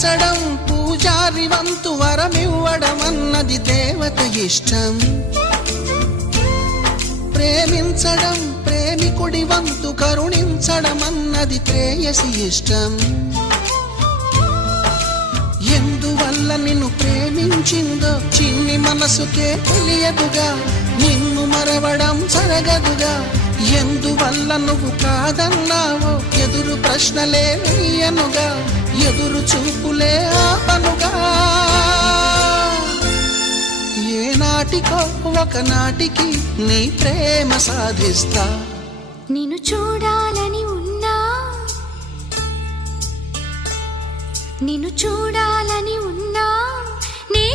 పూజించడం పూజారి వంతు వరమివ్వడం అన్నది దేవత ఇష్టం. ప్రేమించడం ప్రేమికుడి వంతు కరుణించడం అన్నది ప్రేయసి ఇష్టం. ఎందువల్ల నిన్ను ప్రేమించిందో చిన్ని మనసుకే తెలియదుగా, నిన్ను మరవడం జరగదుగా. ఎందువల్ల నువ్వు కాదన్నావో ఎదురు ప్రశ్నలే వేయనుగా, ఎదురు చూపులే ఆపనుగా. ఏనాటికో ఒకనాటికి నీ ప్రేమ సాధిస్తా. నిన్ను చూడాలని ఉన్నా, నిన్ను చూడాలని ఉన్నా, నీ